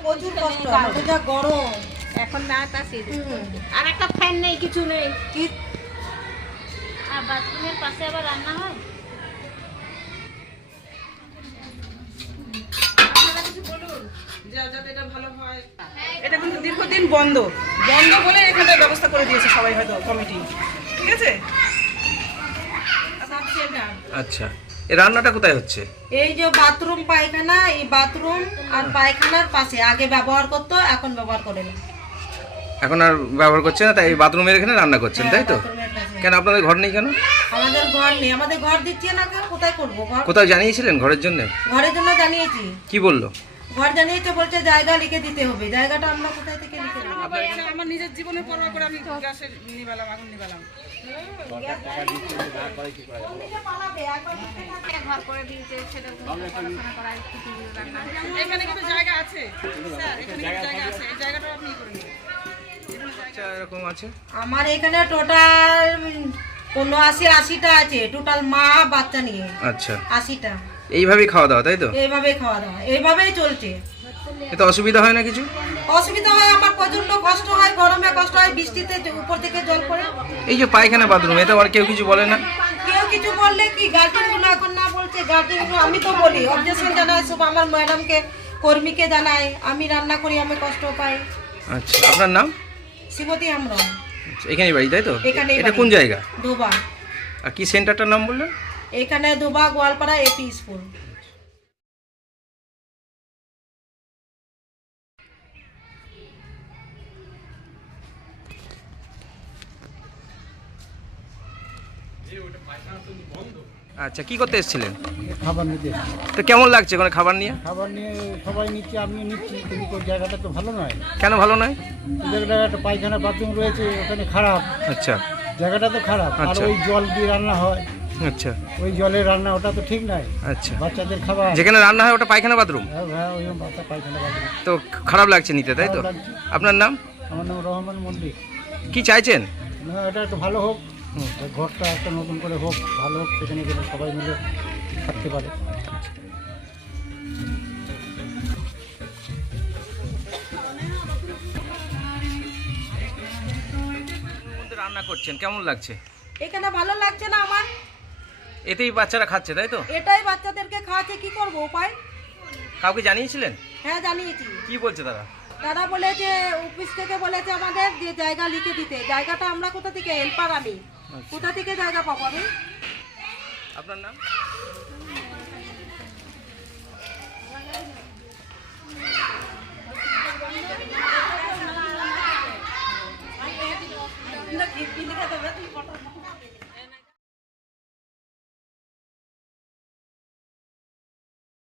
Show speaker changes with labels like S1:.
S1: প্রচুর কষ্ট, আমাদের যা গরম
S2: এখন না তা আর একটা ফ্যান নেই, কিছু নেই।
S1: কি
S2: আর বাথরুমের পাশে আবার রান্না হয়।
S3: যাতে এটা ভালো হয়। এটা কিন্তু দীর্ঘদিন বন্ধ বলে এখানটায় ব্যবস্থা করে দিয়েছে সবাই, হয়তো কমিটি। ঠিক আছে।
S4: আচ্ছা, এই রান্নাটা কোথায় হচ্ছে?
S1: এই যে বাথরুম পায়খানা, এই বাথরুম আর পায়খানার পাশে আগে ব্যবহার করতো, এখন ব্যবহার করে না।
S4: এখন আর ব্যবহার করছে না, তাই এই বাথরুমের এখানে রান্না করছেন, তাই তো?
S1: বাথরুমের পাশে।
S4: কেন আপনাদের ঘর নেই কেন?
S1: আমাদের ঘর নেই, আমাদের ঘর দিচ্ছে না কেন, কোথায় করবো ঘর?
S4: কোথাও জানিয়েছিলেন ঘরের জন্য?
S1: ঘরের জন্য জানিয়েছি।
S4: কি বললো?
S1: ঘর জানিয়েছে, বলছে জায়গা লিখে দিতে হবে। জায়গাটা আমরা কোথায় থেকে লিখে দেবো?
S3: আমার নিজের জীবনের পরোয়া করে আমি গ্যাসে নিবালাম, আগুন নিবালাম।
S2: ঘর করে দিয়েছে, ছেলে পড়াশোনা করায়, কিছু রান্না।
S3: এখানে কিন্তু জায়গা আছে স্যার, এখানে কিন্তু জায়গা আছে, এই জায়গাটা আপনি করে নিন।
S4: আচ্ছা, এরকম আছে।
S1: আমার এখানে টোটাল 80টা আছে, টোটাল মা বাচ্চা নিয়ে
S4: আচ্ছা,
S1: 80টা।
S4: এইভাবেই খাওয়া দাওয়া, তাই তো?
S1: এইভাবেই খাওয়া দাওয়া, এইভাবেই চলছে।
S4: এতে অসুবিধা হয় না কিছু?
S1: অসুবিধা হয়, আমার প্রচন্ড কষ্ট হয়, গরমে কষ্ট হয়, বৃষ্টিতে উপর থেকে জল পড়ে।
S4: এই যে পায়খানা বাথরুম, এতে আর কেউ কিছু বলে না?
S1: কেউ কিছু বললে কি, গার্জেনগুলো এখন না বলছে, গার্জেনগুলো আমি তো বলি, অবজেকশন জানাই সব, আমার ম্যাডামকে, কর্মীকে জানাই, আমি রান্না করি, আমি কষ্ট পাই।
S4: আচ্ছা, আপনার নাম?
S1: শিবতী আমরা
S4: আচ্ছা, এখানেই বাড়ি, তাই তো?
S1: এখানেই
S4: এটা
S1: বাড়ি।
S4: কোন জায়গা?
S1: ধোবা।
S4: আর কি সেন্টারটার নাম বললেন?
S1: এখানে ধোবা গোয়ালপাড়া এপি স্কুল।
S4: আচ্ছা, কি করতে এসেছিলেন?
S5: খাবার নিতে এসেছি।
S4: তো কেমন লাগছে ওখানে খাবার নিয়ে?
S5: খাবার নিয়ে সবাই নিচ্ছে, আমিও নিচ্ছি, কিন্তু ওই জায়গাটা তো ভালো নয়।
S4: কেন ভালো নয়?
S5: ওই জায়গাটা একটা পায়খানা বাথরুম রয়েছে, ওখানে খারাপ,
S4: আচ্ছা
S5: জায়গাটা তো খারাপ। আর
S4: আচ্ছা।
S5: ওই জল দিয়ে রান্না হয়,
S4: আচ্ছা
S5: ওই জলের রান্না, ওটা তো ঠিক নয়।
S4: আচ্ছা,
S5: বাচ্চাদের খাবার,
S4: যেখানে রান্না হয় ওটা পায়খানা বাথরুম,
S5: হ্যাঁ হ্যাঁ, ওই বাচ্চা পায়খানা বাথরুম।
S4: তো খারাপ লাগছে নিতে, তাই তো?
S5: খারাপ লাগছে।
S4: আপনার নাম?
S5: আমার নাম রহমান মল্লিক।
S4: কি চাইছেন?
S5: না, এটা একটু ভালো হোক, ঘরটা একটা নতুন করে হোক, ভালো হোক, সেখানে গেলে সবাই মিলে থাকতে পারে।
S4: রান্না করছেন, কেমন লাগছে?
S1: এখানে ভালো লাগছে না আমার,
S4: এতেই বাচ্চারা খাচ্ছে, তাই তো?
S1: এটাই বাচ্চাদেরকে খাওয়াচ্ছে, কি করবো উপায়?
S4: কাউকে জানিয়েছিলেন?
S1: হ্যাঁ জানিয়েছি।
S4: কি বলছে তারা?
S1: তারা বলেছে, অফিস থেকে বলেছে আমাদের যে জায়গা লিখে দিতে। জায়গাটা আমরা কোথা থেকে, হেল্পার আমি, কোথা থেকে জায়গা পাবো আমি?
S4: আপনার নাম?
S1: না,